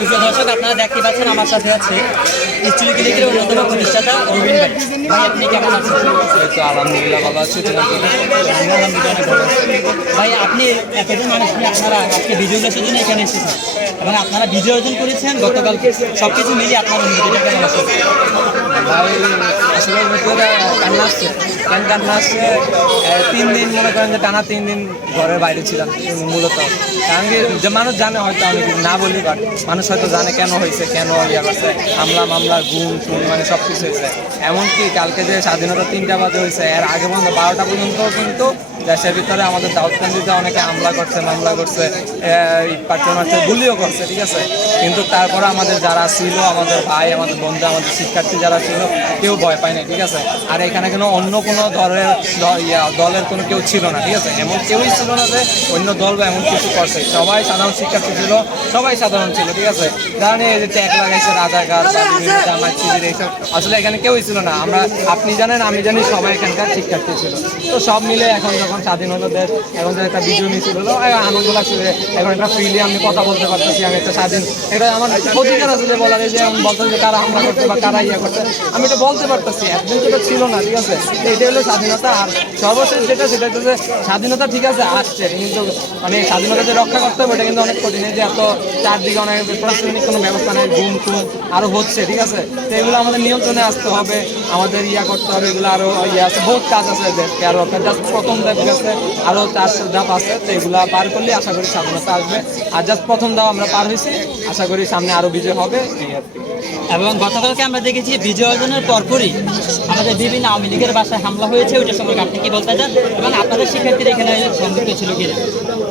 সুপ্রিয় দর্শক, আপনারা দেখতে পাচ্ছেন আমার সাথে আছে স্টুডিও ক্লিকের অন্যতম প্রতিষ্ঠাতা রবিন ভাই। ভাই আপনি কেমন আছেন? তো আলহামদুলিল্লাহ ভালো আছি। ভাই আপনি এতজন মানুষ নিয়ে আপনারা আজকে বিজয় উল্লাসের জন্য এখানে এসেছেন এবং আপনারা বিজয় অর্জন করেছেন গতকাল। সব কিছু মিলিয়ে আপনার অনুভূতিটা কেমন আছে? ভাই আসলে ভিতরে কান্না আসছে। কেন কান্না আসছে? 3 দিন মনে করেন যে টানা 3 দিন ঘরের বাইরে ছিলাম মূলত। কারণ কি যে মানুষ জানে হয়তো, আমি না বলি, বাট মানুষ হয়তো জানে কেন হয়েছে, কেন ইয়ে করছে, হামলা মামলা গুম টুম মানে সব কিছু হয়েছে। এমনকি কালকে যে স্বাধীনতা 3টা বাজে হয়েছে, এর আগে পর্যন্ত 12টা পর্যন্ত কিন্তু দেশের ভিতরে আমাদের দাউদকান্দিতে অনেকে হামলা করছে, মামলা করছে, পাট্টন মারছে, গুলিও করছে, ঠিক আছে। কিন্তু তারপরে আমাদের যারা ছিল, আমাদের ভাই, আমাদের বন্ধু, আমাদের শিক্ষার্থী যারা ছিল, কেউ ভয় পায় না, ঠিক আছে। আর এখানে কোনো অন্য কোনো দলের কোনো কেউ ছিল না, ঠিক আছে। এমন কেউই ছিল না যে অন্য দল বা এমন কিছু করছে। সবাই সাধারণ শিক্ষার্থী ছিল, সবাই সাধারণ ছিল, ঠিক আছে। কারণ এই যে ট্যাগ লাগাইছে রাজাকার, জামাত শিবির, এইসব আসলে এখানে কেউই ছিল না। আপনি জানেন, আমি জানি, সবাই এখানকার শিক্ষার্থী ছিল। তো সব মিলে এখন যখন স্বাধীন হলো দেশ, এখন যে একটা বিজয় মিছিল হলো, আনন্দ লাগছে যে এখন একটা ফ্রিলি আমি কথা বলতে পারতেছি, আমি একটা স্বাধীন, এটা আমার অধিকার আসলে বলার। এই যে আমি বলতে যে কারা হামলা করছে বা কারা ইয়ে করছে, আমি এটা বলতে পারতেছি। একদিন সেটা ছিল না, ঠিক আছে। এইটা হলো স্বাধীনতা। আর সর্বশেষ যেটা, সেটা হচ্ছে যে স্বাধীনতা ঠিক আছে আসছে, কিন্তু মানে স্বাধীনতা যে রক্ষা করতে হবে, এটা কিন্তু অনেক কঠিন। যে এত চারদিকে অনেক প্রশাসনিক কোনো ব্যবস্থা নেই, গুম টুম আরো হচ্ছে, ঠিক আছে। তো এগুলো আমাদের নিয়ন্ত্রণে আসতে হবে, আমাদের করতে হবে। এগুলো আরো আছে, বহুত কাজ আছে দেশকে আরো। জাস্ট প্রথম ধাপ গেছে, আরো 4 ধাপ আছে। তো এগুলা পার করলে আশা করি স্বাধীনতা আসবে। আর জাস্ট প্রথম ধাপ আমরা পার হয়েছি, আশা করি সামনে আরো বিজয় হবে, এই আর কি। এবং গতকালকে আমরা দেখেছি বিজয় অর্জনের পরপরই আমাদের বিভিন্ন আওয়ামী লীগের বাসায় হামলা হয়েছে, ওইটার সম্পর্কে আপনি কি বলতে চান? এবং আপনাদের শিক্ষার্থীরা এখানে সংযুক্ত ছিল কিনা?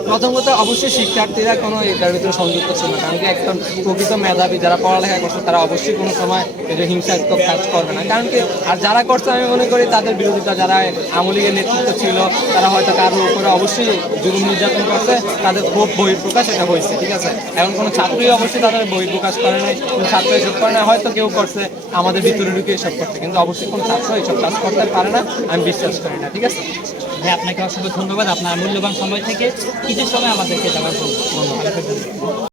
প্রথম কথা, অবশ্যই শিক্ষার্থীরা কোনো এটার ভিতরে সংযুক্ত ছিল না। কারণ কি একজন প্রকৃত মেধাবী যারা পড়ালেখা করছে, তারা অবশ্যই কোনো সময় এই যে হিংসাত্মক কাজ করবে না। কারণ কি, আর যারা করছে আমি মনে করি তাদের বিরোধিতা, যারা আওয়ামী লীগের নেতৃত্ব ছিল, তারা হয়তো কারোর উপরে অবশ্যই জুলুম নির্যাতন করছে, তাদের খুব বহিঃপ্রকাশ এটা হয়েছে, ঠিক আছে। এখন কোনো ছাত্রই অবশ্যই তাদের বহিঃপ্রকাশ করে নাই, কোনো ছাত্র এসব করে না। হয়তো কেউ করছে আমাদের ভিতরে ঢুকে এসব করছে, কিন্তু অবশ্যই কোনো ছাত্র এসব কাজ করতে পারে না, আমি বিশ্বাস করি না, ঠিক আছে। ভাই আপনাকে অসংখ্য ধন্যবাদ আপনার মূল্যবান সময় থেকে কিছু সময় আমাদেরকে দেওয়ার জন্য। ধন্যবাদ।